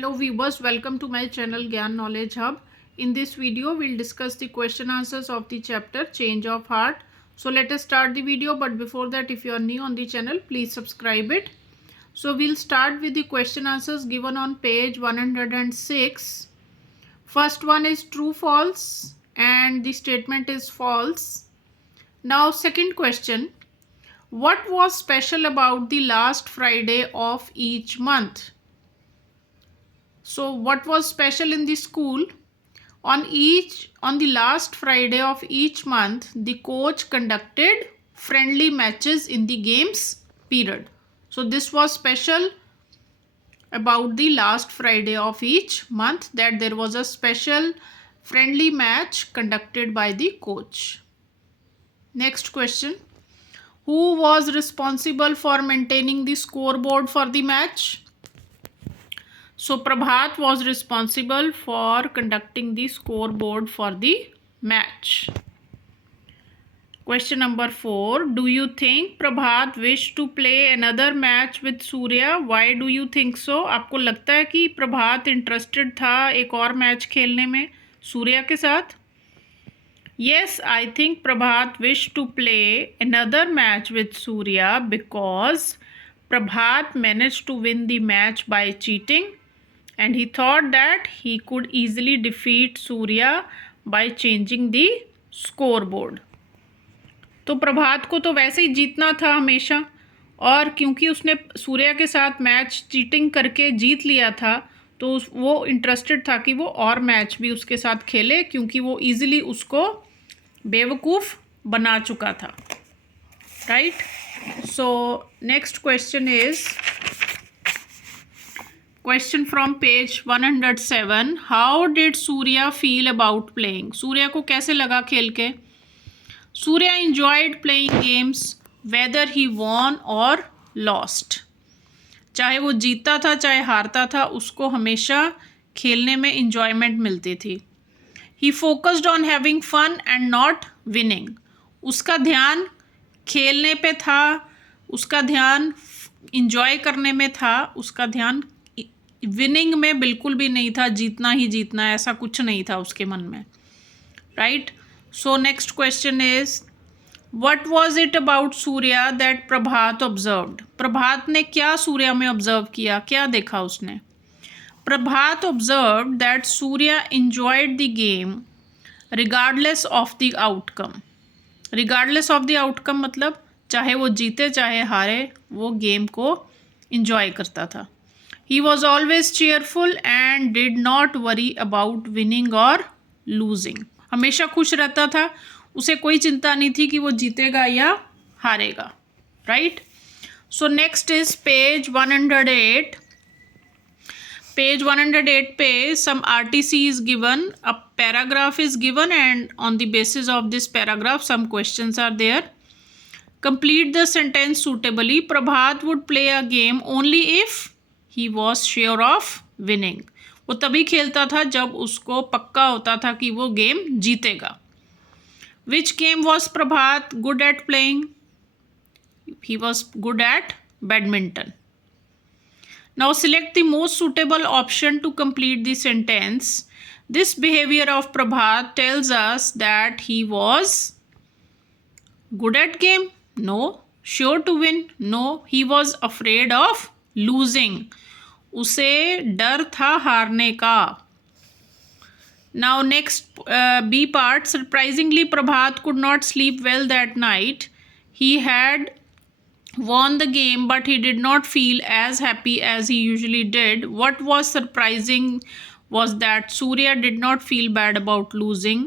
Hello viewers, welcome to my channel Gyan Knowledge Hub. In this video, we'll discuss the question answers of the chapter Change of Heart. So let us start the video, but before that, if you are new on the channel, please subscribe it. So we'll start with the question answers given on page 106. First one is true false and the statement is false. Now second question, what was special about the last Friday of each month? So what was special in the school? On the last Friday of each month, the coach conducted friendly matches in the games period. So this was special about the last Friday of each month, that there was a special friendly match conducted by the coach. Next question. Who was responsible for maintaining the scoreboard for the match? So Prabhat was responsible for conducting the scoreboard for the match. Question number 4. Do you think Prabhat wished to play another match with Surya? Why do you think so? आपको लगता है कि प्रभात interested था एक और match खेलने में सूर्या के साथ? Yes, I think Prabhat wished to play another match with Surya because Prabhat managed to win the match by cheating. And he thought that he could easily defeat Surya by changing the scoreboard. तो प्रभात को तो वैसे ही जीतना था हमेशा, और क्योंकि उसने सूर्या के साथ मैच चीटिंग करके जीत लिया था तो वो इंटरेस्टेड था कि वो और मैच भी उसके साथ खेले, क्योंकि वो इजीली उसको बेवकूफ़ बना चुका था. Right. So next question is Question from page 107. How did Surya feel about playing? Surya को कैसे लगा खेल के? Surya enjoyed playing games whether he won or lost. चाहे वो जीतता था चाहे हारता था, उसको हमेशा खेलने में enjoyment मिलती थी. He focused on having fun and not winning. उसका ध्यान खेलने पे था, उसका ध्यान enjoy करने में था, उसका ध्यान विनिंग में बिल्कुल भी नहीं था, जीतना ही जीतना, ऐसा कुछ नहीं था उसके मन में. Right. So next question is what was it about Surya that Prabhat observed? Prabhat ने क्या सूर्या में ऑब्जर्व किया, क्या देखा उसने? Prabhat observed that Surya enjoyed the game regardless of the outcome. Regardless of the outcome मतलब चाहे वो जीते चाहे हारे, वो गेम को एंजॉय करता था. He was always cheerful and did not worry about winning or losing. हमेशा खुश रहता था, उसे कोई चिंता नहीं थी कि वो जीतेगा या हारेगा. Right. So next is page 108. Page 108 पे some RTC is given, a paragraph is given, and on the basis of this paragraph some questions are there. Complete the sentence suitably. Prabhat would play a game only if he was sure of winning. वो तभी खेलता था जब उसको पक्का होता था कि वो गेम जीतेगा. Which game was Prabhat good at playing? He was good at badminton. Now select the most suitable option to complete the sentence. This behavior of Prabhat tells us that he was good at game? No. Sure to win? No. He was afraid of losing. उसे डर था हारने का. Now next B part. Surprisingly, Prabhat could not sleep well that night. He had won the game but he did not feel as happy as he usually did. What was surprising was that Surya did not feel bad about losing.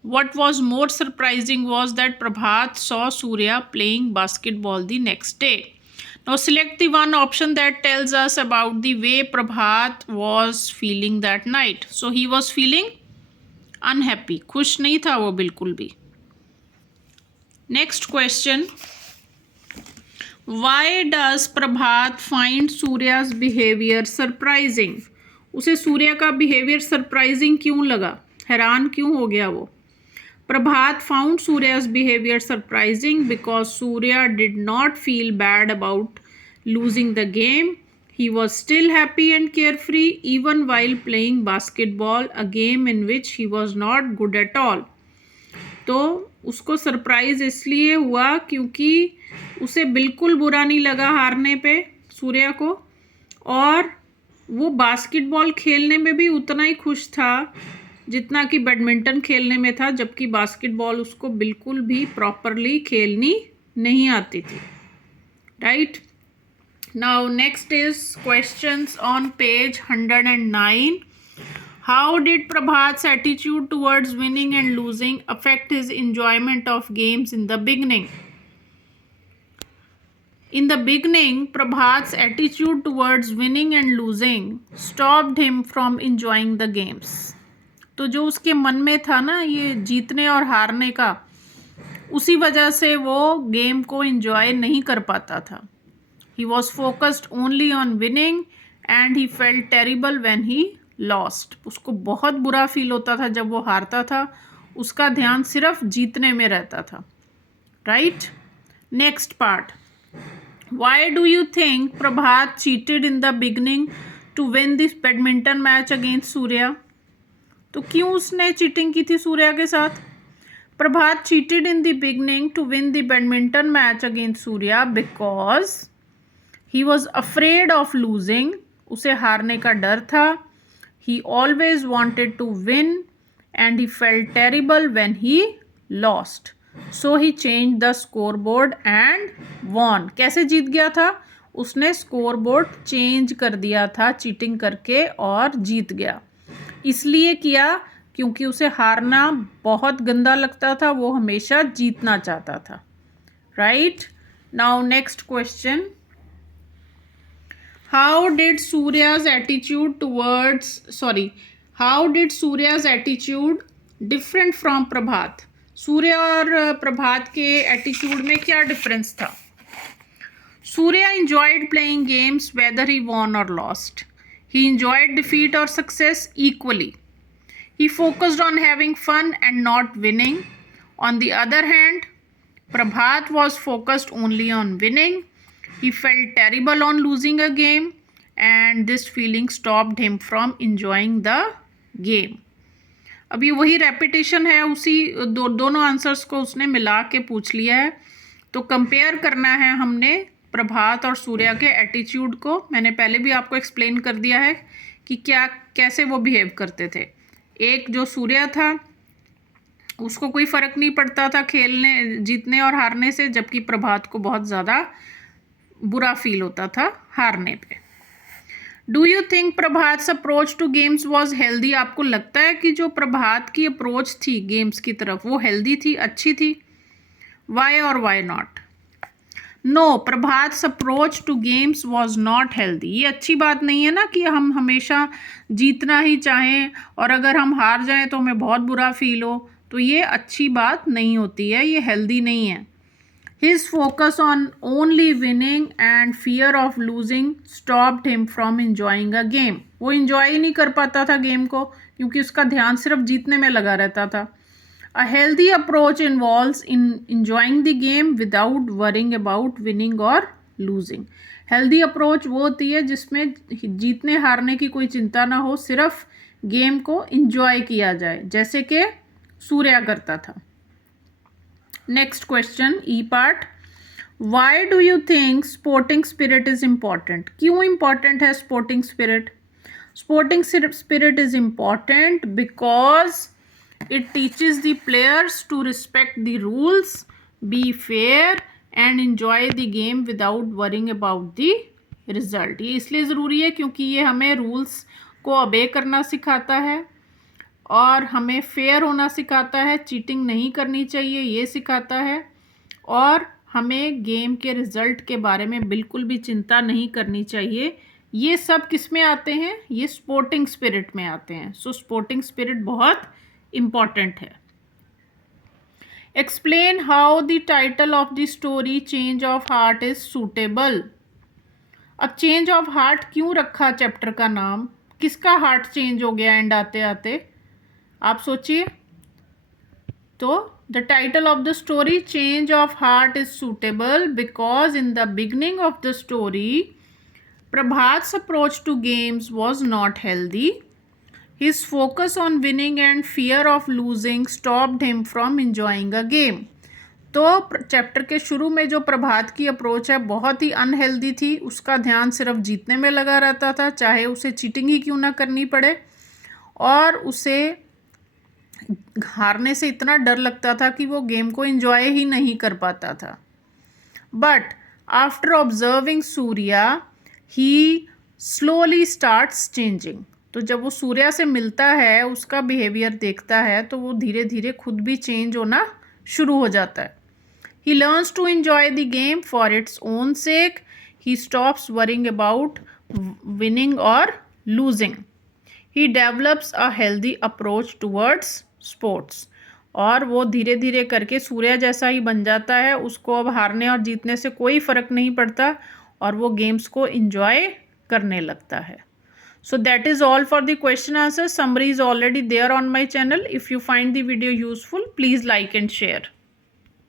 What was more surprising was that Prabhat saw Surya playing basketball the next day. Now select the one option that tells us about the way Prabhat was feeling that night. So he was feeling unhappy. खुश नहीं था वो बिल्कुल भी. Next question. Why does Prabhat find Surya's behavior surprising? उसे सूर्या का behavior surprising क्यों लगा, हैरान क्यों हो गया वो? Prabhat found Surya's behavior surprising because Surya did not feel bad about losing the game. He was still happy and carefree even while playing basketball, a game in which he was not good at all. तो उसको surprise इसलिए हुआ क्योंकि उसे बिल्कुल बुरा नहीं लगा हारने पे सूर्या को, और वो बास्केटबॉल खेलने में भी उतना ही खुश था जितना कि बैडमिंटन खेलने में था, जबकि बास्केटबॉल उसको बिल्कुल भी प्रॉपरली खेलनी नहीं आती थी. Right. Now next is questions on page 109. How did Prabhat's attitude towards winning and losing affect his enjoyment of games in the beginning? In the beginning, Prabhat's attitude towards winning and losing stopped him from enjoying the games. तो जो उसके मन में था ना ये जीतने और हारने का, उसी वजह से वो गेम को एंजॉय नहीं कर पाता था. He was focused only on winning and he felt terrible when he lost. उसको बहुत बुरा फील होता था जब वो हारता था, उसका ध्यान सिर्फ जीतने में रहता था. Right. Next part. Why do you think Prabhat cheated in the beginning to win this badminton match against Surya? तो क्यों उसने चीटिंग की थी सूर्या के साथ? प्रभात cheated in the beginning to win the badminton match against Surya because he was afraid of losing. उसे हारने का डर था. He always wanted to win and he felt terrible when he lost. So he changed the scoreboard and won. कैसे जीत गया था? उसने scoreboard change कर दिया था चीटिंग करके और जीत गया. इसलिए किया क्योंकि उसे हारना बहुत गंदा लगता था, वो हमेशा जीतना चाहता था. Right. Now next question. How did Surya's attitude different from Prabhat? सूर्य और प्रभात के एटीट्यूड में क्या डिफरेंस था? Surya enjoyed playing games whether he won or lost. He enjoyed defeat or success equally. He focused on having fun and not winning. On the other hand, Prabhat was focused only on winning. He felt terrible on losing a game and this feeling stopped him from enjoying the game. अब ये वही repetition है, उसी दोनों answers को उसने मिला के पूछ लिया है. तो कंपेयर करना है हमने प्रभात और सूर्या के एटीट्यूड को. मैंने पहले भी आपको एक्सप्लेन कर दिया है कि कैसे वो बिहेव करते थे. एक जो सूर्या था उसको कोई फ़र्क नहीं पड़ता था खेलने जीतने और हारने से, जबकि प्रभात को बहुत ज़्यादा बुरा फील होता था हारने पे. Do you think Prabhat approach to games was healthy? आपको लगता है कि जो प्रभात की अप्रोच थी गेम्स की तरफ वो हेल्दी थी, अच्छी थी? वाई और why not? No, Prabhat approach to games was not healthy. ये अच्छी बात नहीं है ना कि हम हमेशा जीतना ही चाहें और अगर हम हार जाएं तो हमें बहुत बुरा फील हो. तो ये अच्छी बात नहीं होती है, ये हेल्दी नहीं है. His focus on only winning and fear of losing stopped him from enjoying a game. वो enjoy ही नहीं कर पाता था गेम को क्योंकि उसका ध्यान सिर्फ जीतने में लगा रहता था. A healthy approach involves in enjoying the game without worrying about winning or losing. Healthy approach वो होती है जिसमें जीतने हारने की कोई चिंता ना हो, सिर्फ गेम को enjoy किया जाए, जैसे कि सूर्या करता था. Next question, E part. Why do you think sporting spirit is important? क्यों इम्पॉर्टेंट है sporting spirit? Sporting spirit is important because it teaches the players to respect the rules, be fair and enjoy the game without worrying about the result. ये इसलिए ज़रूरी है क्योंकि ये हमें rules को ओबे करना सिखाता है और हमें फेयर होना सिखाता है, चीटिंग नहीं करनी चाहिए ये सिखाता है, और हमें गेम के रिज़ल्ट के बारे में बिल्कुल भी चिंता नहीं करनी चाहिए. ये सब किस में आते हैं? ये स्पोर्टिंग स्पिरिट में आते हैं. सो स्पोर्टिंग स्पिरिट बहुत इम्पॉर्टेंट है. Explain how the title of the story change of heart is suitable. अब चेंज ऑफ हार्ट क्यों रखा चैप्टर का नाम? किसका हार्ट चेंज हो गया एंड आते आते? आप सोचिए. तो the title of the story change of heart is suitable because in the beginning of the story Prabhat's approach to games was not healthy. His focus on winning and fear of losing stopped him from enjoying a game. तो chapter के शुरू में जो प्रभात की approach है बहुत ही unhealthy थी. उसका ध्यान सिर्फ जीतने में लगा रहता था, चाहे उसे चीटिंग ही क्यों ना करनी पड़े, और उसे हारने से इतना डर लगता था कि वो गेम को एंजॉय ही नहीं कर पाता था. But after observing Surya he slowly starts changing. तो जब वो सूर्या से मिलता है, उसका बिहेवियर देखता है, तो वो धीरे धीरे खुद भी चेंज होना शुरू हो जाता है. He learns to enjoy the game for its own sake. He stops worrying about winning or losing. He develops a healthy approach towards sports. और वो धीरे धीरे करके सूर्या जैसा ही बन जाता है. उसको अब हारने और जीतने से कोई फ़र्क नहीं पड़ता और वो गेम्स को enjoy करने लगता है. So that is all for the question answer. Summary is already there on my channel. If you find the video useful, please like and share.